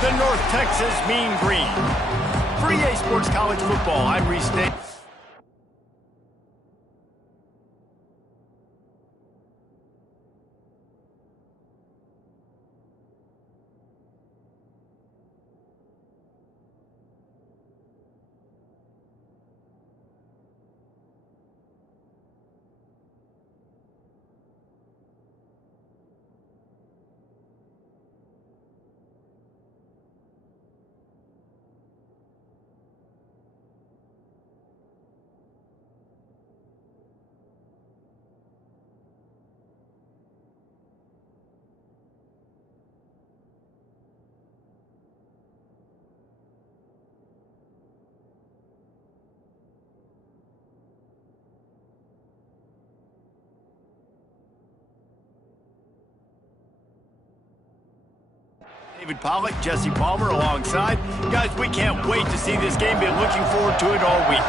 the North Texas Mean Green. For EA Sports College Football, I'm Reese Davis. David Pollack, Jesse Palmer alongside. Guys, we can't wait to see this game. Been looking forward to it all week.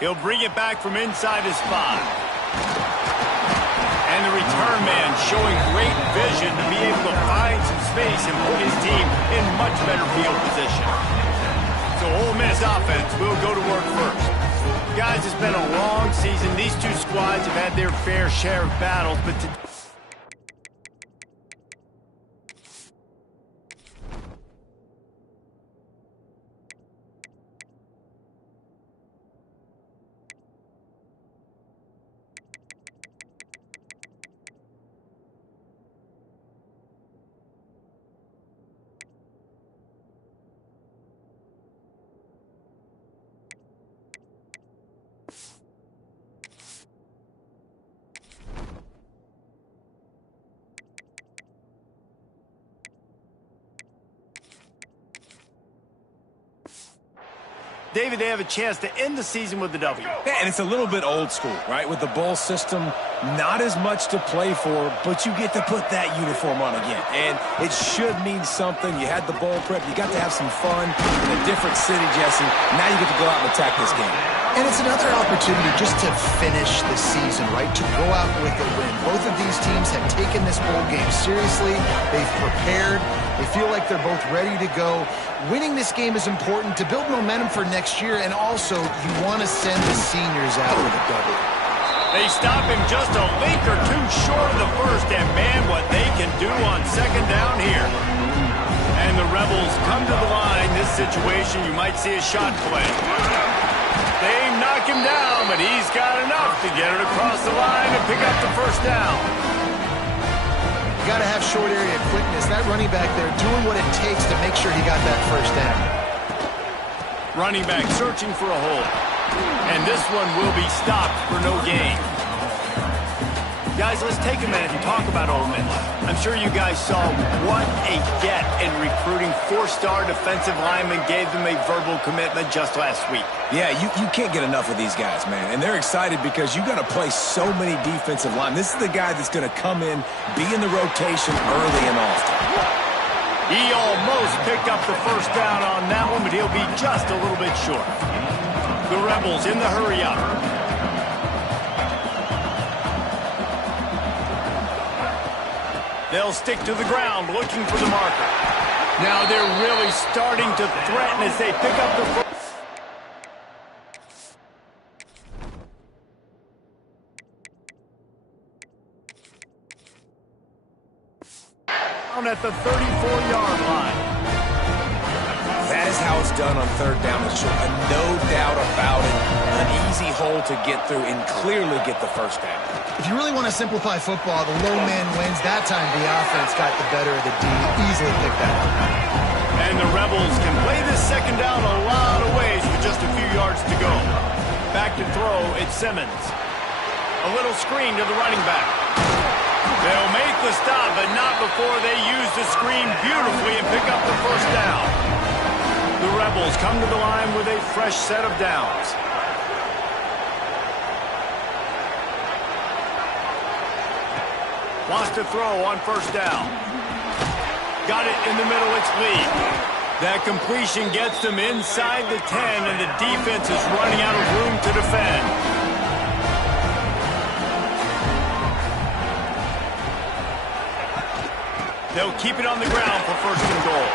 He'll bring it back from inside his 5. And the return man showing great vision to be able to find some space and put his team in much better field position. So Ole Miss offense will go to work first. Guys, it's been a long season. These two squads have had their fair share of battles, but David, they have a chance to end the season with the W. Yeah, and it's a little bit old school, right? With the bowl system, not as much to play for, but you get to put that uniform on again. And it should mean something. You had the bowl prep. You got to have some fun in a different city, Jesse. Now you get to go out and attack this game. And it's another opportunity just to finish the season, right? To go out with a win. Both of these teams have taken this bowl game seriously. They've prepared. They feel like they're both ready to go. Winning this game is important to build momentum for next year, and also you want to send the seniors out with a W. They stop him just a link or two short of the first, and man, what they can do on second down here. And the Rebels come to the line. This situation, you might see a shot play. They knock him down, but he's got enough to get it across the line and pick up the first down. You got to have short area quickness. That running back there doing what it takes to make sure he got that first down. Running back searching for a hole. And this one will be stopped for no gain. Guys, let's take a minute and talk about Ole Miss. I'm sure you guys saw what a get in recruiting. 4-star defensive linemen gave them a verbal commitment just last week. Yeah, you can't get enough of these guys, man. And they're excited because you got to play so many defensive linemen. This is the guy that's going to come in, be in the rotation early and often. He almost picked up the first down on that one, but he'll be just a little bit short. The Rebels in the hurry up. They'll stick to the ground looking for the marker. Now they're really starting to threaten as they pick up the first. Down at the 34-yard line. That is how it's done on third down. It's no doubt about it. An easy hole to get through and clearly get the first down. If you really want to simplify football, the low man wins. That time the offense got the better of the D. Easily picked that up. And the Rebels can play this second down a lot of ways with just a few yards to go. Back to throw, it's Simmons. A little screen to the running back. They'll make the stop, but not before they use the screen beautifully and pick up the first down. The Rebels come to the line with a fresh set of downs. Wants to throw on first down. Got it in the middle, it's Lee. That completion gets them inside the 10, and the defense is running out of room to defend. They'll keep it on the ground for first and goal.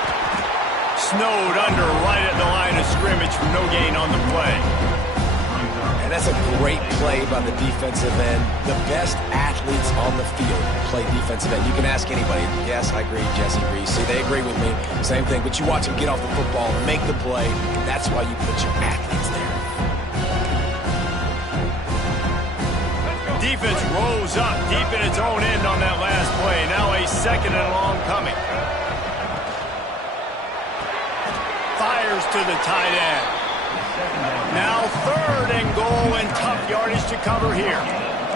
Snowed under right at the line of scrimmage for no gain on the play. And that's a great play by the defensive end. The best athletes on the field play defensive end. You can ask anybody. Yes, I agree, Jesse Reese. See, they agree with me. Same thing. But you watch them get off the football, make the play. That's why you put your athletes there. Defense rose up deep in its own end on that last play. Now a second and long coming. Fires to the tight end. Now third and goal, and tough yardage to cover here.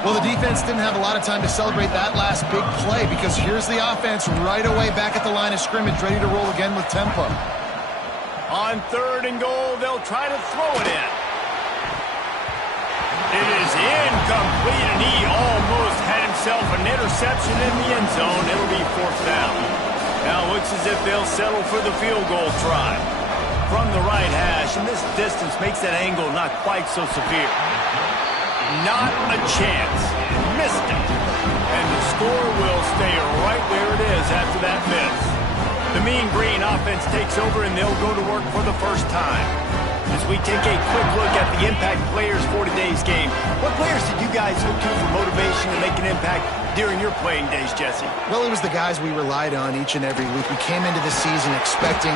Well, the defense didn't have a lot of time to celebrate that last big play because here's the offense right away back at the line of scrimmage, ready to roll again with tempo. On third and goal, they'll try to throw it in. It is incomplete, and he almost had himself an interception in the end zone. It'll be fourth down. Now it looks as if they'll settle for the field goal try. From the right hash, and this distance makes that angle not quite so severe. Not a chance. Missed it. And the score will stay right where it is after that miss. The Mean Green offense takes over, and they'll go to work for the first time. As we take a quick look at the impact players for today's game, what players did you guys look to for motivation to make an impact during your playing days, Jesse? Well, it was the guys we relied on each and every week. We came into the season expecting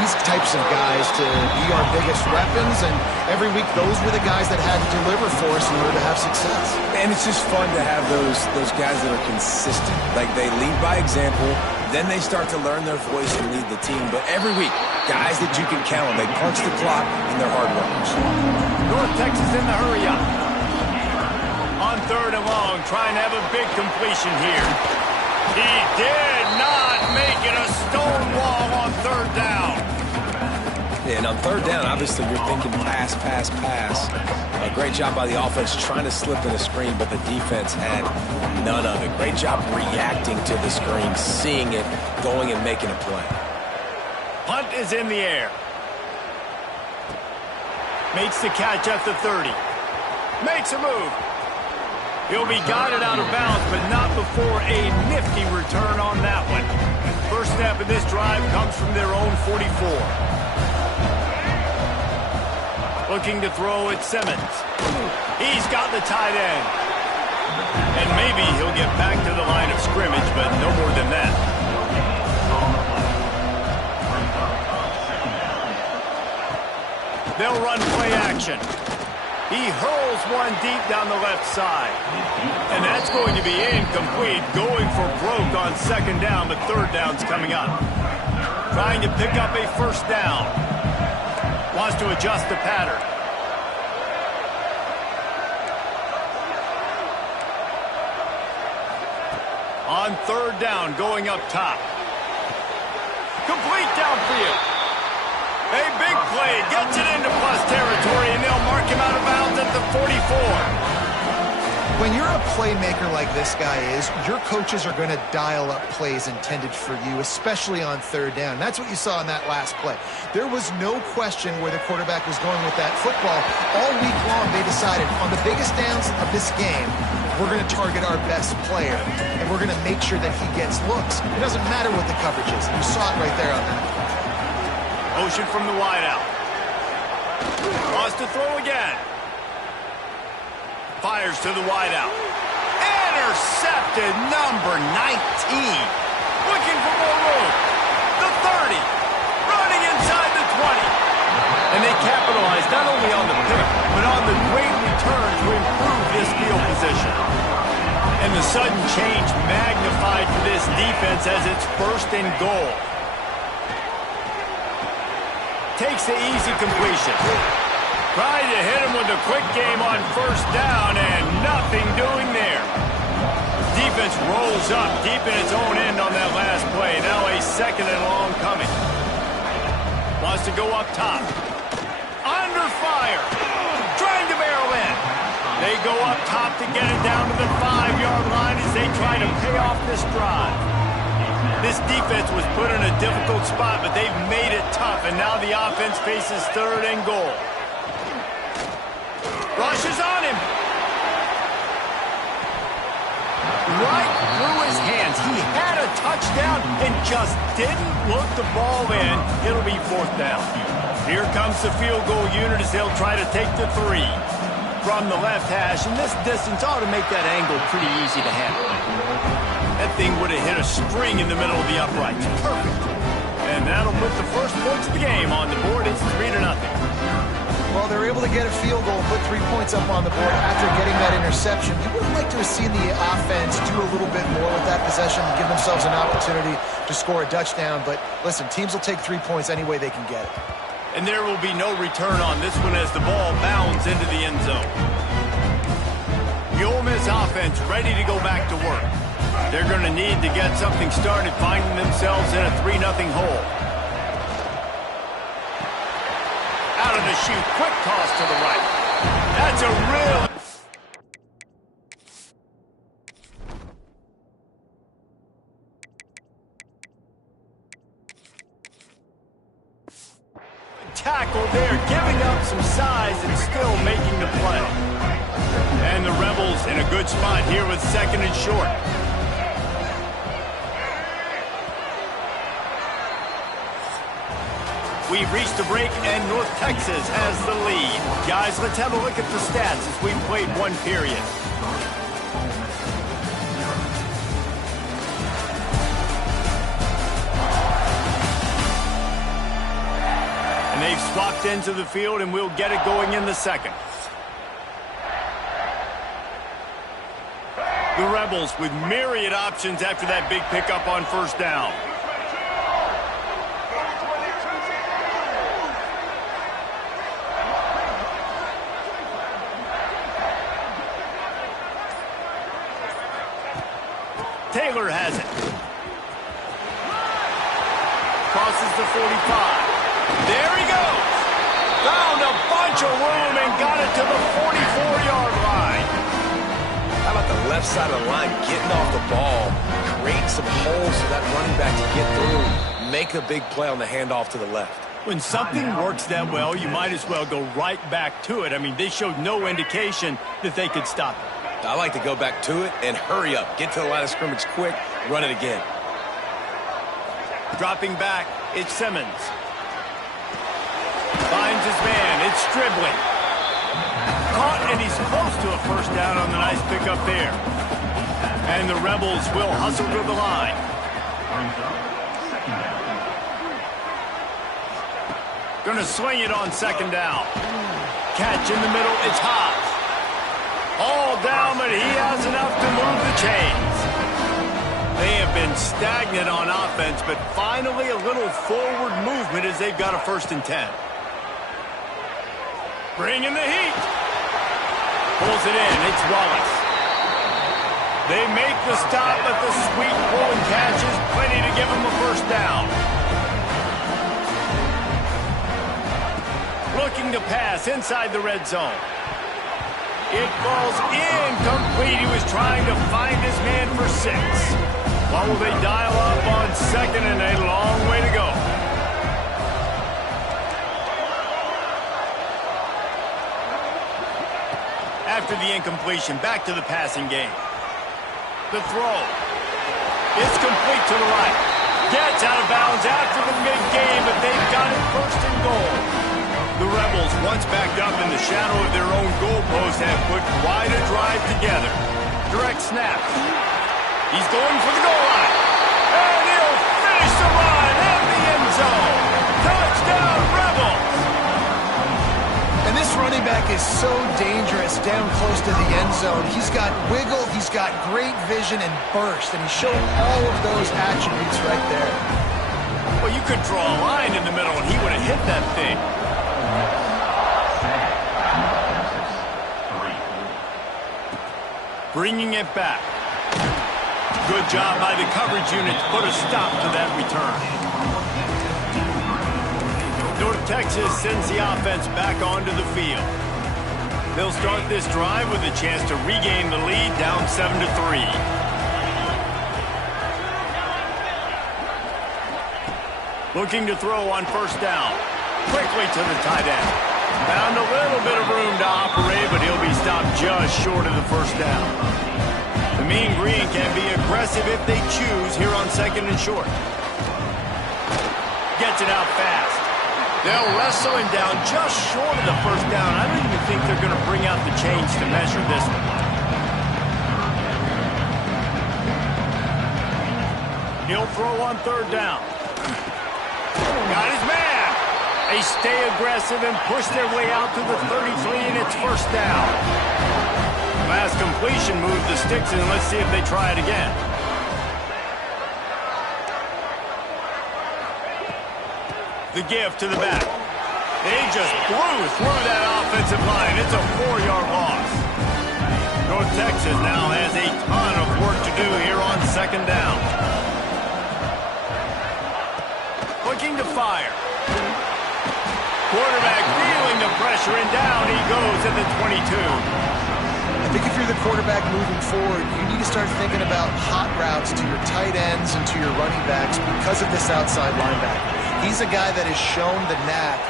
these types of guys to be our biggest weapons, and every week those were the guys that had to deliver for us in order to have success. And it's just fun to have those guys that are consistent. Like, they lead by example, then they start to learn their voice and lead the team. But every week, guys that you can count on, they punch the clock and they're hard workers. North Texas in the hurry up. On third and long, trying to have a big completion here. He did not make it a stone wall on third down. And on third down, obviously you're thinking pass, pass, pass. A great job by the offense trying to slip in a screen, but the defense had none of it. Great job reacting to the screen, seeing it, going and making a play. Punt is in the air. Makes the catch at the 30. Makes a move. He'll be guided out of bounds, but not before a nifty return on that one. First snap of this drive comes from their own 44. Looking to throw at Simmons. He's got the tight end. And maybe he'll get back to the line of scrimmage, but no more than that. They'll run play action. He hurls one deep down the left side. And that's going to be incomplete. Going for broke on second down, but third down's coming up. Trying to pick up a first down. Wants to adjust the pattern. On third down, going up top. Complete downfield. A big play, gets it into plus territory, and they'll mark him out of bounds at the 44. When you're a playmaker like this guy is, your coaches are going to dial up plays intended for you, especially on third down. That's what you saw in that last play. There was no question where the quarterback was going with that football. All week long, they decided on the biggest downs of this game, we're going to target our best player, and we're going to make sure that he gets looks. It doesn't matter what the coverage is. You saw it right there on that. Motion from the wideout. Wants to throw again. Fires to the wideout. Intercepted, number 19. Looking for more room. The 30. Running inside the 20. And they capitalized not only on the pick, but on the great return to improve this field position. And the sudden change magnified for this defense as it's first and goal. Takes the easy completion. Trying to hit him with a quick game on first down, and nothing doing there. Defense rolls up deep in its own end on that last play. Now a second and long coming. Wants to go up top. Under fire. Trying to barrel in. They go up top to get it down to the 5-yard line as they try to pay off this drive. This defense was put in a difficult spot, but they've made it tough, and now the offense faces third and goal. Rushes on him. Right through his hands. He had a touchdown. down and just didn't look the ball in. It'll be 4th down. Here comes the field goal unit as they'll try to take the 3 from the left hash, and this distance ought to make that angle pretty easy to handle. That thing would have hit a string in the middle of the uprights. Perfect. And that'll put the first points of the game on the board. It's 3-0. Well, they're able to get a field goal, put 3 points up on the board after getting that interception. You would have liked to have seen the offense do a little bit more with that possession and give themselves an opportunity to score a touchdown. But listen, teams will take 3 points any way they can get it. And there will be no return on this one as the ball bounds into the end zone. The Ole Miss offense ready to go back to work. They're going to need to get something started, finding themselves in a 3-0 hole. Out of the chute, quick toss to the right. That's a real... tackle there, giving up some size and still making the play. And the Rebels in a good spot here with 2nd and short. We've reached the break, and North Texas has the lead. Guys, let's have a look at the stats as we've played 1 period. And they've swapped into the field, and we'll get it going in the 2nd. The Rebels with myriad options after that big pickup on 1st down. Taylor has it. Crosses the 45. There he goes. Found a bunch of room and got it to the 44-yard line. How about the left side of the line getting off the ball, creating some holes for that running back to get through, make a big play on the handoff to the left. When something works that well, you might as well go right back to it. I mean, they showed no indication that they could stop it. I like to go back to it and hurry up. Get to the line of scrimmage quick, run it again. Dropping back, it's Simmons. Finds his man, it's Stribling. Caught, and he's close to a 1st down on the nice pickup there. And the Rebels will hustle to the line. Gonna swing it on 2nd down. Catch in the middle, it's Hobbs. All down, but he has enough to move the chains. They have been stagnant on offense, but finally a little forward movement as they've got a 1st and 10. Bringing the heat. Pulls it in, it's Wallace. They make the stop, but the sweet pull and catch is plenty to give them a 1st down. Looking to pass inside the red zone. It falls incomplete. He was trying to find his man for 6. What will they dial up on 2nd and a long way to go? After the incompletion, back to the passing game. The throw. It's complete to the right. Gets out of bounds after the big game, but they've got it 1st and goal. The Rebels, once backed up in the shadow of their own goalpost, have put quite a drive together. Direct snap. He's going for the goal line. And he'll finish the run in the end zone. Touchdown, Rebels! And this running back is so dangerous down close to the end zone. He's got wiggle, he's got great vision and burst, and he's showing all of those attributes right there. Well, you could draw a line in the middle, and he would have hit that thing. Bringing it back. Good job by the coverage unit to put a stop to that return. North Texas sends the offense back onto the field. They'll start this drive with a chance to regain the lead, down 7-3. Looking to throw on 1st down. Quickly to the tight end. Found a little bit of room to operate, but he'll be stopped just short of the 1st down. The Mean Green can be aggressive if they choose here on 2nd and short. Gets it out fast. They'll wrestle him down just short of the first down. I don't even think they're going to bring out the chains to measure this one. He'll throw on 3rd down. Got his man. They stay aggressive and push their way out to the 33, and it's 1st down. Last completion moved the sticks, and let's see if they try it again. The give to the back. They just blew through that offensive line. It's a 4-yard loss. North Texas now has a ton of work to do here on 2nd down. Looking to fire. Quarterback feeling the pressure, and down he goes at the 22. I think if you're the quarterback moving forward, you need to start thinking about hot routes to your tight ends and to your running backs because of this outside linebacker. He's a guy that has shown the knack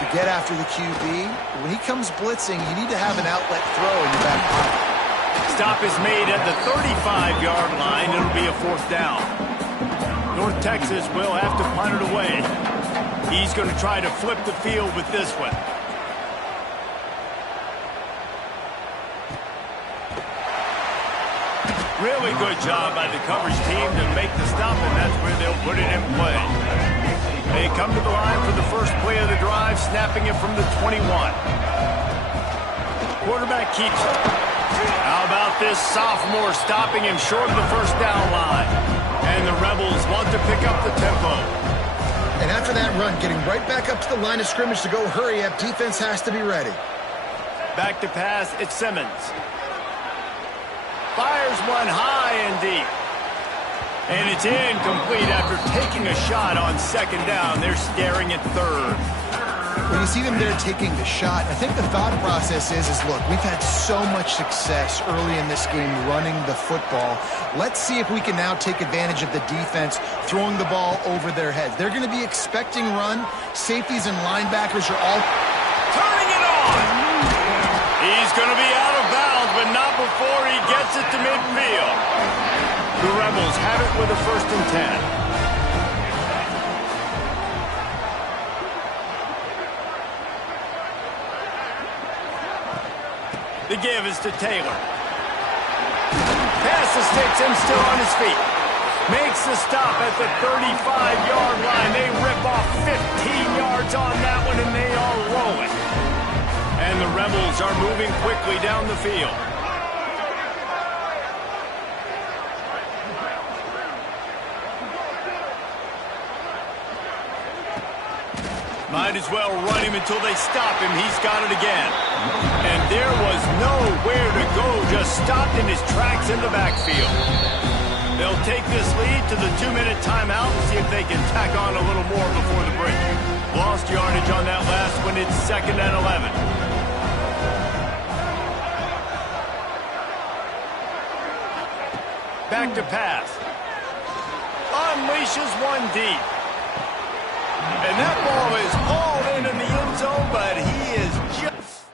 to get after the QB. When he comes blitzing, you need to have an outlet throw in your back pocket. Stop is made at the 35-yard line. It'll be a 4th down. North Texas will have to punt it away. He's going to try to flip the field with this one. Really good job by the coverage team to make the stop, and that's where they'll put it in play. They come to the line for the first play of the drive, snapping it from the 21. Quarterback keeps it. How about this sophomore stopping him short of the 1st down line? And the Rebels want to pick up the tempo. And after that run, getting right back up to the line of scrimmage to go hurry up, defense has to be ready. Back to pass, it's Simmons. Fires one high and deep. And it's incomplete after taking a shot on 2nd down. They're staring at 3rd. When you see them there taking the shot, I think the thought process is look, we've had so much success early in this game running the football. Let's see if we can now take advantage of the defense throwing the ball over their heads. They're going to be expecting run. Safeties and linebackers are all turning it on. He's going to be out of bounds, but not before he gets it to midfield. The Rebels have it with a 1st and 10. The give is to Taylor. Pass the sticks and still on his feet. Makes the stop at the 35-yard line. They rip off 15 yards on that one, and they are rolling. And the Rebels are moving quickly down the field. Might as well run him until they stop him. He's got it again. And there was nowhere to go, just stopped in his tracks in the backfield. They'll take this lead to the 2-minute timeout and see if they can tack on a little more before the break. Lost yardage on that last one. It's 2nd and 11. Back to pass. Unleashes one deep. And that ball is hauled in the end zone, but he is just...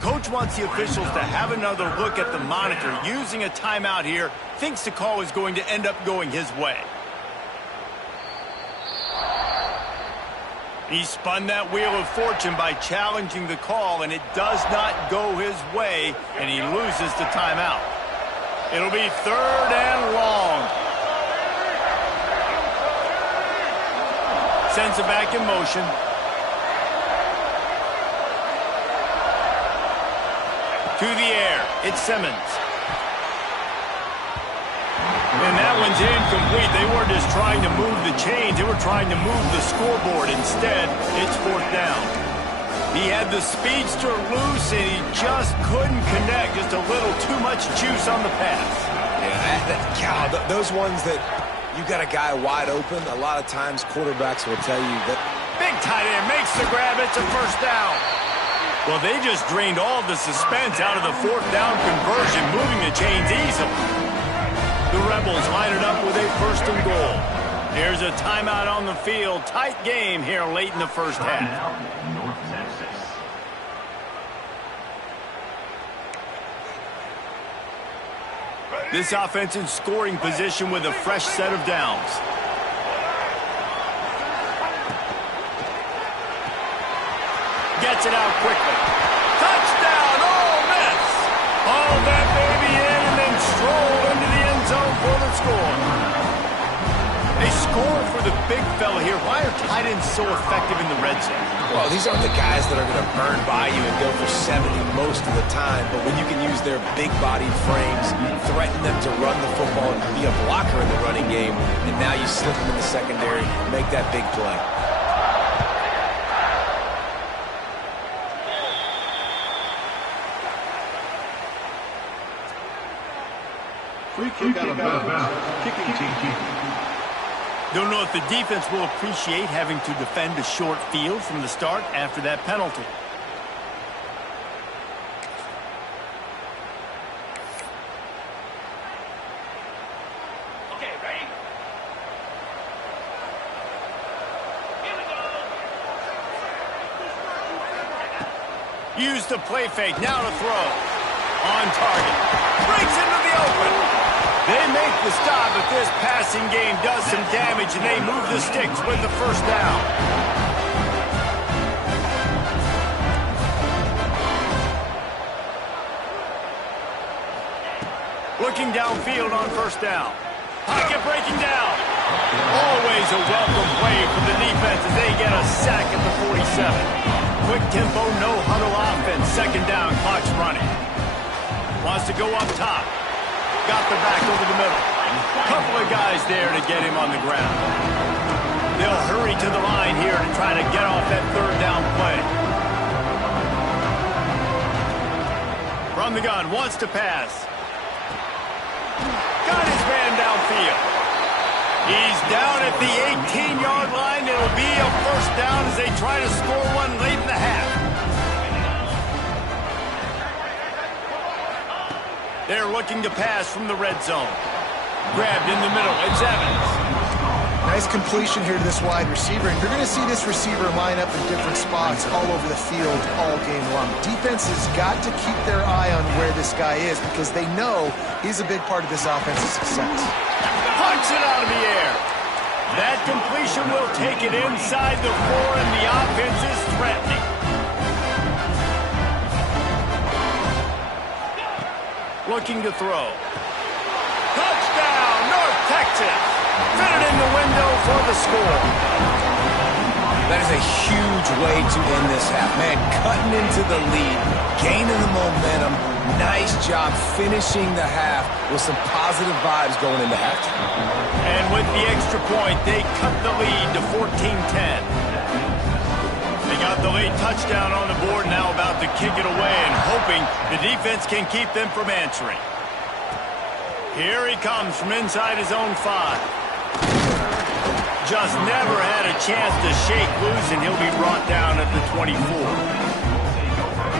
Coach wants the officials to have another look at the monitor. Using a timeout here, thinks the call is going to end up going his way. He spun that wheel of fortune by challenging the call, and it does not go his way, and he loses the timeout. It'll be 3rd and long. Sends it back in motion. To the air, it's Simmons. And that one's incomplete. They weren't just trying to move the chains, they were trying to move the scoreboard. Instead, it's 4th down. He had the speedster loose, and he just couldn't connect. Just a little too much juice on the pass. Yeah, those ones that you got a guy wide open, a lot of times quarterbacks will tell you that. Big tight end makes the grab. It's a 1st down. Well, they just drained all the suspense out of the 4th down conversion, moving the chains easily. The Rebels line it up with a 1st and goal. Here's a timeout on the field. Tight game here late in the first half. This offense in scoring position with a fresh set of downs. Gets it out quickly. Touchdown, Ole Miss! Hauled that baby in and then strolled into the end zone for the score. They score for the big fella here. Why are tight ends so effective in the red zone? Well, these aren't the guys that are going to burn by you and go for 70 most of the time, but when you can use their big-bodied frames, threaten them to run the football and be a blocker in the running game, and now you slip them in the secondary, make that big play. Free kick out of bounds. Kicking team. Don't know if the defense will appreciate having to defend a short field from the start after that penalty. Okay, ready? Here we go. Use the play fake, now to throw. On target. Breaks into the open. They make the stop, but this passing game does some damage, and they move the sticks with the first down. Looking downfield on first down. Pocket breaking down. Always a welcome play for the defense as they get a sack at the 47. Quick tempo, no huddle offense. Second down, clock's running. Wants to go up top. Got the back over the middle. Couple of guys there to get him on the ground. They'll hurry to the line here to try to get off that third down play. From the gun, wants to pass. Got his man downfield. He's down at the 18-yard line. It'll be a first down as they try to score one late in the half. They're looking to pass from the red zone. Grabbed in the middle. It's Evans. Nice completion here to this wide receiver. And you're going to see this receiver line up in different spots all over the field all game long. Defense has got to keep their eye on where this guy is because they know he's a big part of this offense's success. Punch it out of the air. That completion will take it inside the 4, and the offense is threatening. Looking to throw. Touchdown, North Texas. Fit it in the window for the score. That is a huge way to end this half. Man, cutting into the lead, gaining the momentum. Nice job finishing the half with some positive vibes going into halftime. And with the extra point, they cut the lead to 14-10. They got the late touchdown on the board, now about to kick it away and hoping the defense can keep them from answering. Here he comes from inside his own 5. Just never had a chance to shake loose, and he'll be brought down at the 24.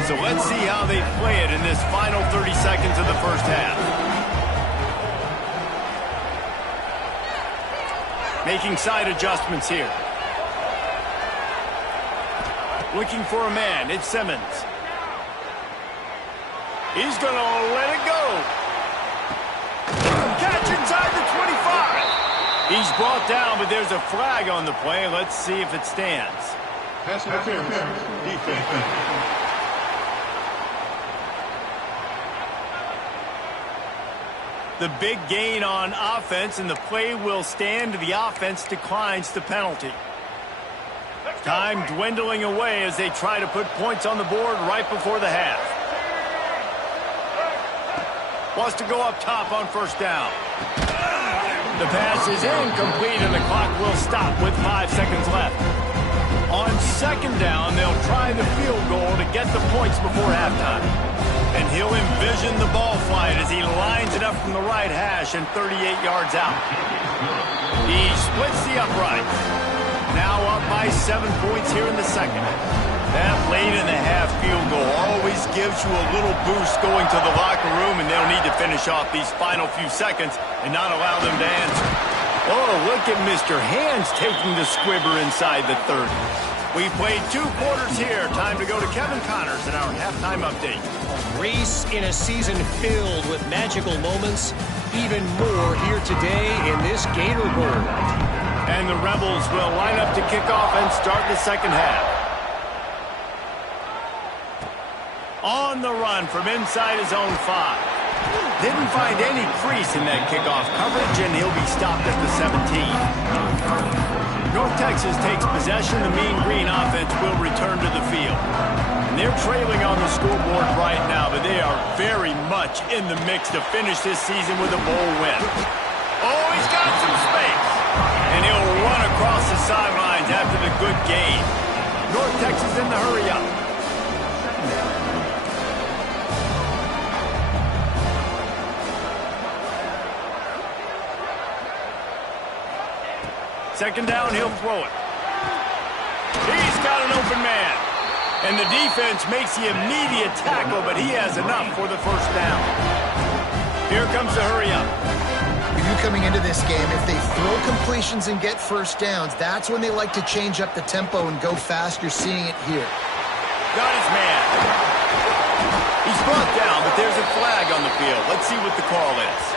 So let's see how they play it in this final 30 seconds of the first half. Making side adjustments here. Looking for a man. It's Simmons. He's going to let it go. Catch inside the 25. He's brought down, but there's a flag on the play. Let's see if it stands. Pass interference. Defense. The big gain on offense, and the play will stand. The offense declines the penalty. Time dwindling away as they try to put points on the board right before the half. Wants to go up top on first down. The pass is incomplete, and the clock will stop with 5 seconds left. On second down, they'll try the field goal to get the points before halftime. And he'll envision the ball flight as he lines it up from the right hash and 38 yards out. He splits the uprights. Now up by 7 points here in the second. That late in the half field goal always gives you a little boost going to the locker room, and they'll need to finish off these final few seconds and not allow them to answer. Oh, look at Mr. Hands taking the squibber inside the 30. We played 2 quarters here. Time to go to Kevin Connors in our halftime update. Reese, in a season filled with magical moments, even more here today in this Gator Bowl. And the Rebels will line up to kick off and start the second half. On the run from inside his own 5. Didn't find any crease in that kickoff coverage, and he'll be stopped at the 17. North Texas takes possession. The Mean Green offense will return to the field. And they're trailing on the scoreboard right now, but they are very much in the mix to finish this season with a bowl win. Oh, he's got some space. And he'll run across the sidelines after the good gain. North Texas in the hurry up. Second down, he'll throw it. He's got an open man. And the defense makes the immediate tackle, but he has enough for the first down. Here comes the hurry up. We knew coming into this game, if they throw completions and get first downs, that's when they like to change up the tempo and go fast. You're seeing it here. Got his man. He's brought down, but there's a flag on the field. Let's see what the call is.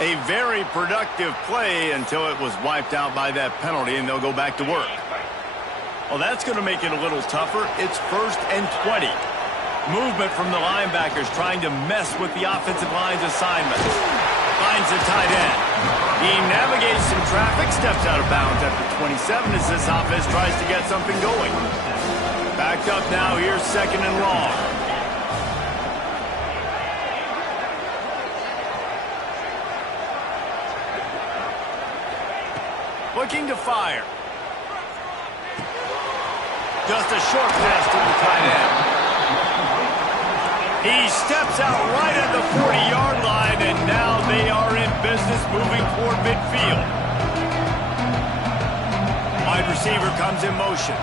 A very productive play until it was wiped out by that penalty, and they'll go back to work. Well, that's going to make it a little tougher. It's 1st and 20. Movement from the linebackers trying to mess with the offensive line's assignments. Finds the tight end. He navigates some traffic, steps out of bounds at the 27 as this offense tries to get something going. Backed up now, here's 2nd and long. Looking to fire. Just a short pass to the tight end. He steps out right at the 40-yard line, and now they are in business moving toward midfield. Wide receiver comes in motion.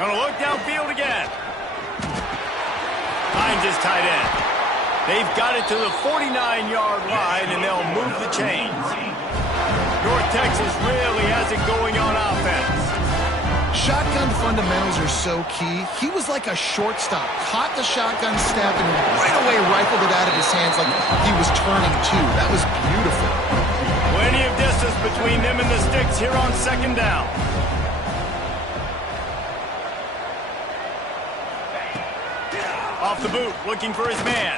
Gonna look downfield again. Finds his tight end. They've got it to the 49-yard line, and they'll move the chains. North Texas really has it going on offense. Shotgun fundamentals are so key. He was like a shortstop. Caught the shotgun snap and right away rifled it out of his hands like he was turning two. That was beautiful. Plenty of distance between them and the sticks here on 2nd down. Off the boot, looking for his man.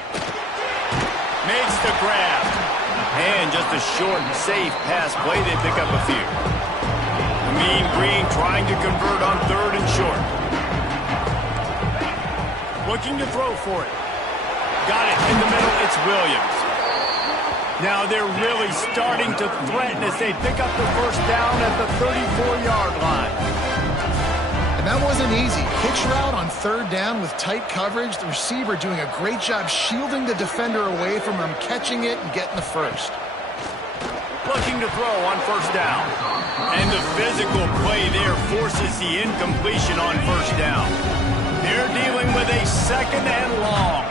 Makes the grab. And just a short and safe pass play. They pick up a few. The Mean Green trying to convert on 3rd and short. Looking to throw for it. Got it in the middle. It's Williams. Now they're really starting to threaten as they pick up the first down at the 34-yard line. And that wasn't easy. Hitch route on 3rd down with tight coverage. The receiver doing a great job shielding the defender away from him, catching it and getting the first. Looking to throw on 1st down. And the physical play there forces the incompletion on 1st down. They're dealing with a 2nd and long.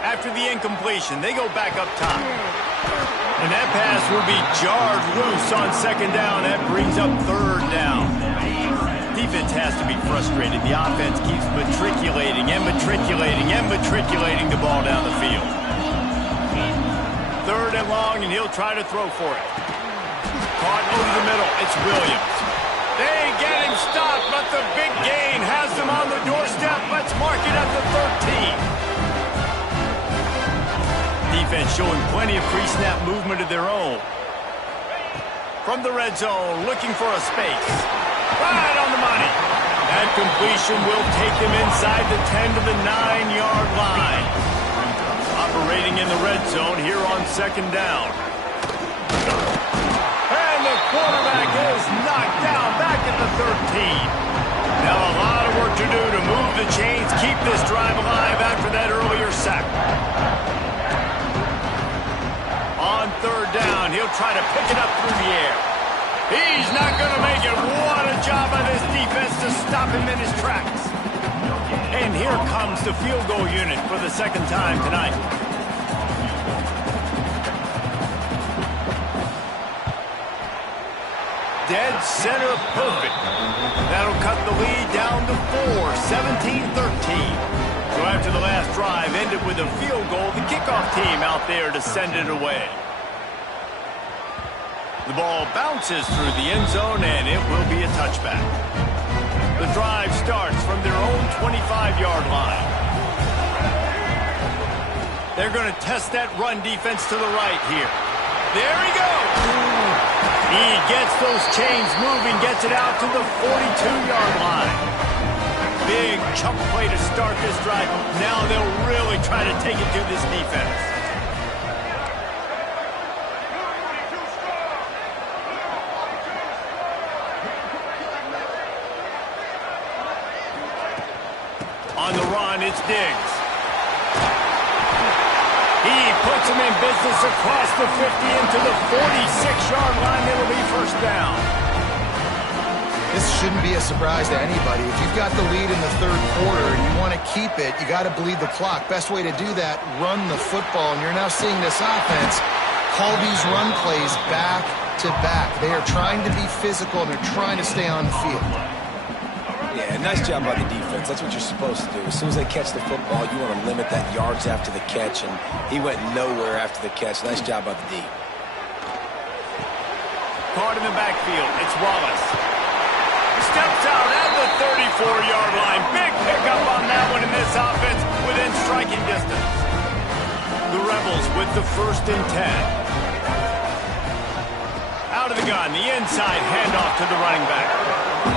After the incompletion, they go back up top. And that pass will be jarred loose on 2nd down. That brings up 3rd down. Defense has to be frustrated. The offense keeps matriculating and matriculating and matriculating the ball down the field. 3rd and long, and he'll try to throw for it. Caught over the middle. It's Williams. They get him stopped, but the big gain has them on the doorstep. Let's mark it at the 13. Defense showing plenty of pre-snap movement of their own. From the red zone, looking for a space. Right on the money. That completion will take them inside the 10 to the 9-yard line. Operating in the red zone here on 2nd down. And the quarterback is knocked down back at the 13. Now a lot of work to do to move the chains, keep this drive alive after that earlier sack. On 3rd down, he'll try to pick it up through the air. He's not going to make it. What a job by this defense to stop him in his tracks. And here comes the field goal unit for the 2nd time tonight. dead center perfect. That'll cut the lead down to 4, 17-13. So after the last drive ended with a field goal, the kickoff team out there to send it away. The ball bounces through the end zone, and it will be a touchback. The drive starts from their own 25-yard line. They're going to test that run defense to the right here. There he goes. He gets those chains moving, gets it out to the 42-yard line. Big chunk play to start this drive. Now they'll really try to take it to this defense. On the run, it's Diggs. He puts him in business across the 50 into the 46-yard line. It'll be first down. This shouldn't be a surprise to anybody. If you've got the lead in the third quarter and you want to keep it, you got to bleed the clock. Best way to do that, run the football. And you're now seeing this offense call these run plays back to back. They are trying to be physical, and they're trying to stay on the field. Yeah, nice job by the defense. That's what you're supposed to do. As soon as they catch the football, you want to limit that yards after the catch, and he went nowhere after the catch. Nice job by the D. Caught in the backfield. It's Wallace. Steps out at the 34-yard line. Big pickup on that one in this offense within striking distance. The Rebels with the 1st and 10. Out of the gun, the inside handoff to the running back.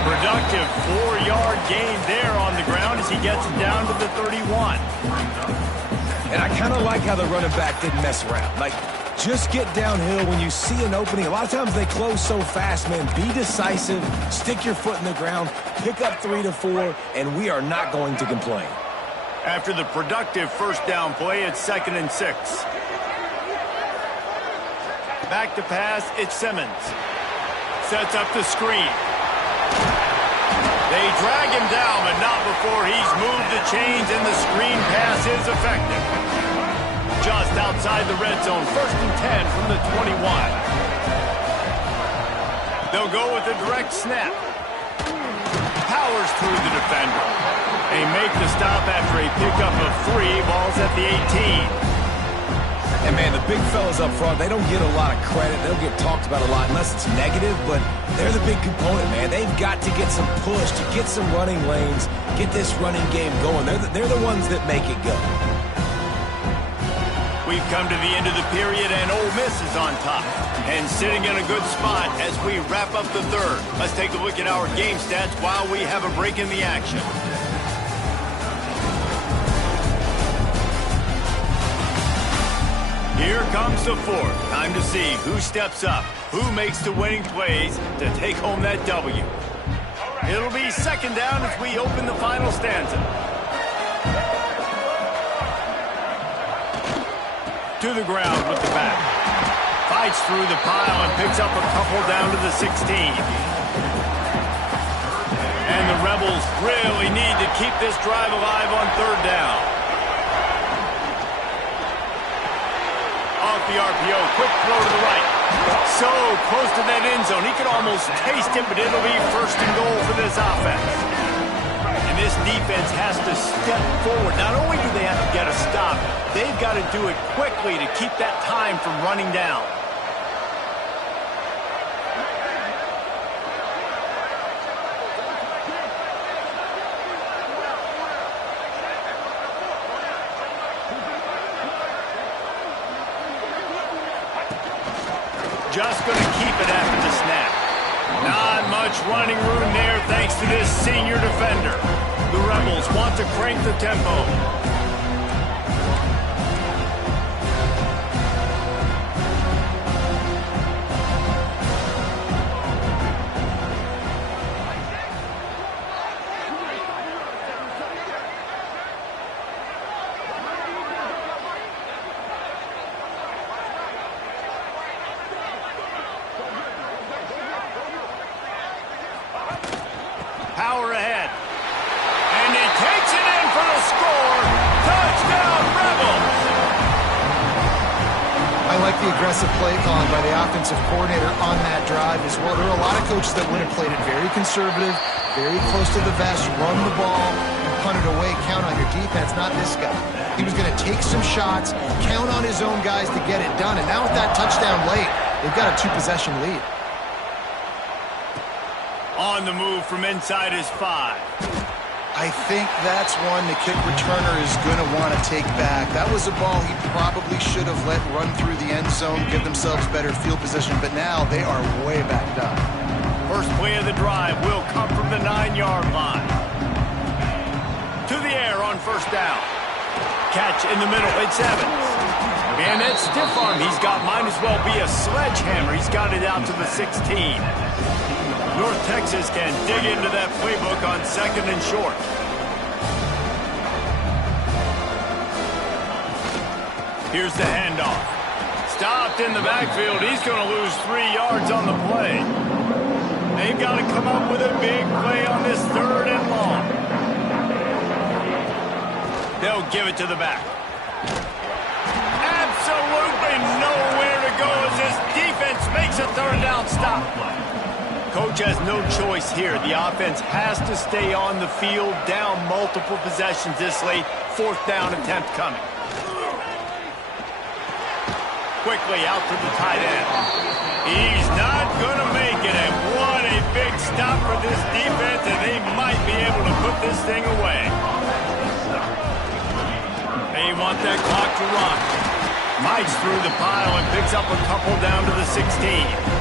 Productive 4-yard gain there on the ground as he gets it down to the 31. And I kind of like how the running back didn't mess around. Like, just get downhill when you see an opening. A lot of times they close so fast, man. Be decisive, stick your foot in the ground, pick up 3 to 4, and we are not going to complain. After the productive first down play, it's 2nd and 6. Back to pass, it's Simmons. Sets up the screen. They drag him down, but not before he's moved the chains, and the screen pass is effective. Just outside the red zone, 1st and 10 from the 21. They'll go with a direct snap. Powers through the defender. They make the stop after a pickup of 3. Ball's at the 18. And, man, the big fellas up front, they don't get a lot of credit. They'll get talked about a lot unless it's negative, but they're the big component, man. They've got to get some push, to get some running lanes, get this running game going. They're the ones that make it go. We've come to the end of the period, and Ole Miss is on top and sitting in a good spot as we wrap up the third. Let's take a look at our game stats while we have a break in the action. Here comes the fourth. Time to see who steps up, who makes the winning plays to take home that W. It'll be 2nd down as we open the final stanza. To the ground with the back. Fights through the pile and picks up a couple down to the 16. And the Rebels really need to keep this drive alive on 3rd down. Off the RPO, quick throw to the right. So close to that end zone. He could almost taste it, but it'll be 1st and goal for this offense. And this defense has to step forward. Not only do they have to get a stop, they've got to do it quickly to keep that time from running down. Just going to keep it after the snap. Not much running room there thanks to this senior defender. The Rebels want to crank the tempo. Power ahead. And he takes it in for the score. Touchdown, Rebels! I like the aggressive play calling by the offensive coordinator on that drive as well. There are a lot of coaches that would have played it very conservative, very close to the vest, run the ball, and punt it away, count on your defense, not this guy. He was going to take some shots, count on his own guys to get it done, and now with that touchdown late, they've got a 2-possession lead. On the move from inside his 5. I think that's one the kick returner is going to want to take back. That was a ball he probably should have let run through the end zone, give themselves better field position, but now they are way backed up. First play of the drive will come from the 9-yard line. To the air on first down. Catch in the middle, it's Evans. And that stiff arm he's got might as well be a sledgehammer. He's got it out to the 16. North Texas can dig into that playbook on 2nd and short. Here's the handoff. Stopped in the backfield. He's going to lose 3 yards on the play. They've got to come up with a big play on this 3rd and long. They'll give it to the back. Absolutely nowhere to go as this defense makes a 3rd down stop. Coach has no choice here. The offense has to stay on the field, down multiple possessions this late. 4th down attempt coming. Quickly out to the tight end. He's not going to make it, and what a big stop for this defense, and they might be able to put this thing away. They want that clock to run. Mike's through the pile and picks up a couple down to the 16.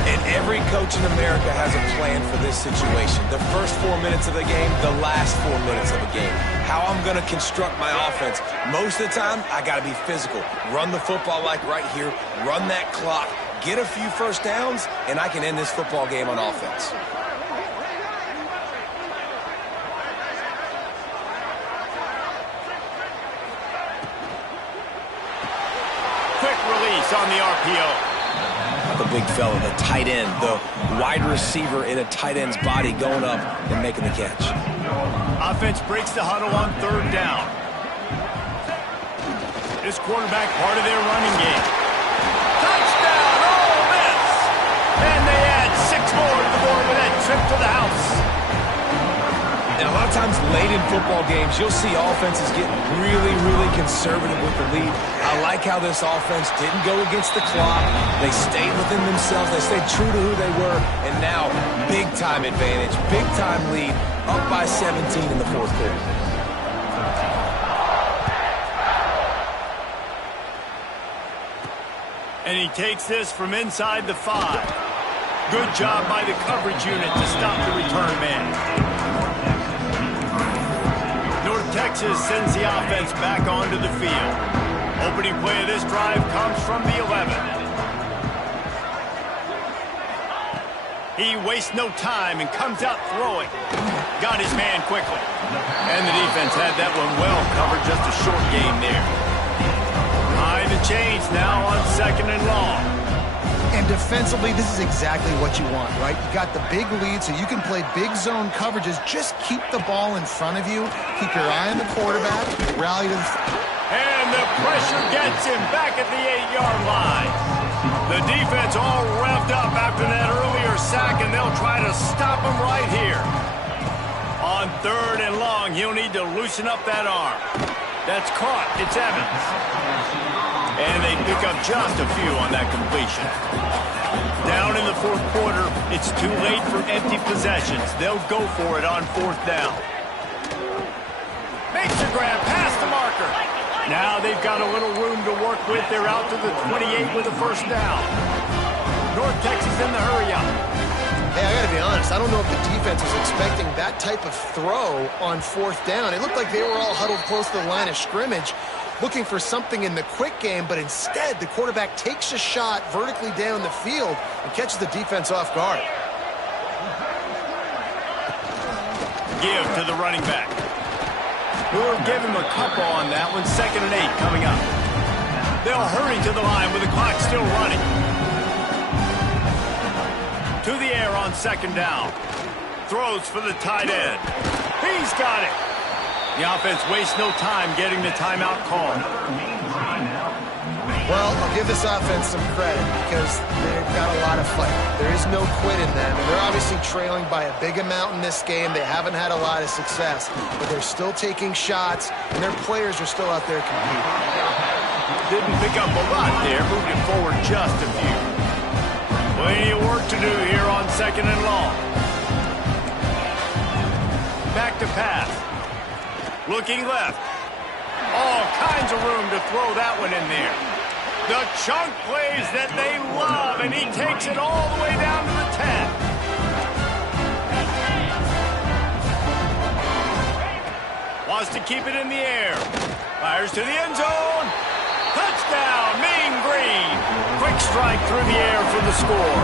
And every coach in America has a plan for this situation. The first 4 minutes of the game, the last 4 minutes of the game. How I'm going to construct my offense. Most of the time, I got to be physical. Run the football like right here. Run that clock. Get a few first downs, and I can end this football game on offense. Quick release on the RPO. The big fella, the tight end, the wide receiver in a tight end's body going up and making the catch. Offense breaks the huddle on 3rd down. This quarterback part of their running game. Touchdown, Ole Miss! And they add 6 more to the board with that trip to the house. And a lot of times late in football games, you'll see offenses get really, really conservative with the lead. I like how this offense didn't go against the clock. They stayed within themselves. They stayed true to who they were. And now, big-time advantage, big-time lead, up by 17 in the 4th quarter. And he takes this from inside the 5. Good job by the coverage unit to stop the return man. Texas sends the offense back onto the field. Opening play of this drive comes from the 11. He wastes no time and comes out throwing. Got his man quickly. And the defense had that one well covered. Just a short game there. High the chains now on 2nd and long. And defensively, this is exactly what you want, right? You got the big lead, so you can play big zone coverages. Just keep the ball in front of you. Keep your eye on the quarterback. Rally to the... And the pressure gets him back at the 8-yard line. The defense all revved up after that earlier sack, and they'll try to stop him right here. On 3rd and long, he'll need to loosen up that arm. That's caught. It's Evans. And they pick up just a few on that completion. Down in the 4th quarter, it's too late for empty possessions. They'll go for it on 4th down. Makes a grab past the marker. Now they've got a little room to work with. They're out to the 28 with a 1st down. North Texas in the hurry up. Hey, I got to be honest. I don't know if the defense was expecting that type of throw on 4th down. It looked like they were all huddled close to the line of scrimmage, looking for something in the quick game, but instead the quarterback takes a shot vertically down the field and catches the defense off guard. Give to the running back. We'll give him a couple on that one. 2nd and 8 coming up. They'll hurry to the line with the clock still running. To the air on 2nd down. Throws for the tight end. He's got it. The offense wastes no time getting the timeout called. Well, I'll give this offense some credit because they've got a lot of fight. There is no quit in them, and they're obviously trailing by a big amount in this game. They haven't had a lot of success, but they're still taking shots, and their players are still out there competing. Didn't pick up a lot there, moved it forward just a few. Plenty of work to do here on 2nd and long. Back to pass. Looking left. All kinds of room to throw that one in there. The chunk plays that they love, and he takes it all the way down to the 10. Wants to keep it in the air. Fires to the end zone. Touchdown, Mean Green. Quick strike through the air for the score.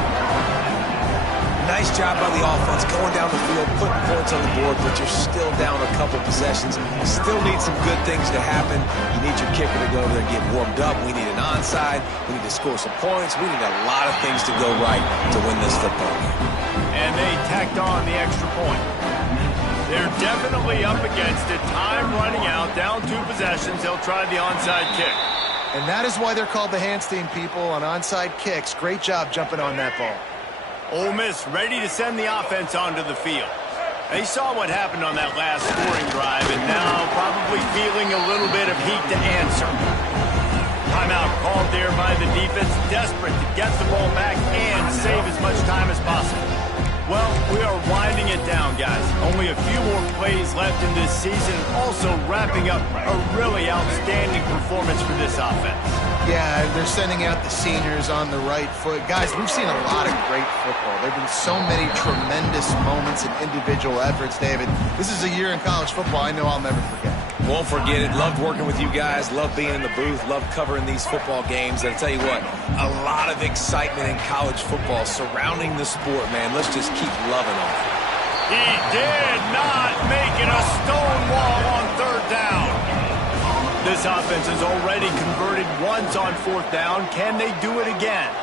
Nice job by the offense going down the field, putting points on the board, but you're still down a couple possessions. You still need some good things to happen. You need your kicker to go over there and get warmed up. We need an onside. We need to score some points. We need a lot of things to go right to win this football game. And they tacked on the extra point. They're definitely up against it. Time running out, down 2 possessions. They'll try the onside kick. And that is why they're called the Handstein people on onside kicks. Great job jumping on that ball. Ole Miss ready to send the offense onto the field. They saw what happened on that last scoring drive and now probably feeling a little bit of heat to answer. Timeout called there by the defense, desperate to get the ball back and save as much time as possible. Well, we are winding it down, guys. Only a few more plays left in this season, also wrapping up a really outstanding performance for this offense. Yeah, they're sending out the seniors on the right foot. Guys, we've seen a lot of great football. There have been so many tremendous moments and individual efforts, David. This is a year in college football I know I'll never forget. Won't forget it. Loved working with you guys. Loved being in the booth. Loved covering these football games. And I'll tell you what, a lot of excitement in college football surrounding the sport, man. Let's just keep loving on it. He did not make it a stone wall on 3rd down. This offense has already converted once on 4th down. Can they do it again?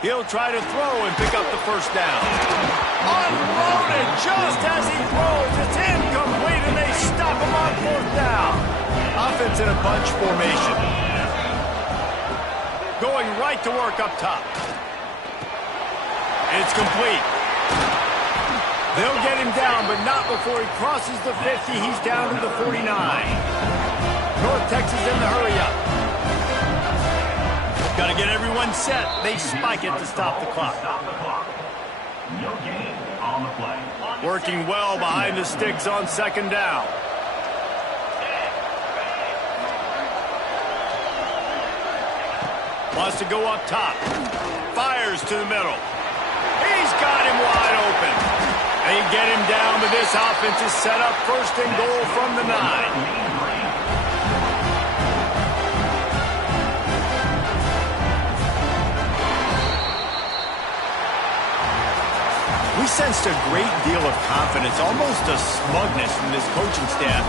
He'll try to throw and pick up the 1st down. Unloaded just as he throws. It's incomplete, and they stop him on 4th down. Offense in a bunch formation. Going right to work up top. It's complete. They'll get him down, but not before he crosses the 50. He's down to the 49. North Texas in the hurry-up. Got to get everyone set. They spike it to stop the clock. No gain on the play. Working well behind the sticks on 2nd down. Wants to go up top. Fires to the middle. He's got him wide open. They get him down, but this offense is set up 1st and goal from the 9. We sensed a great deal of confidence, almost a smugness from this coaching staff.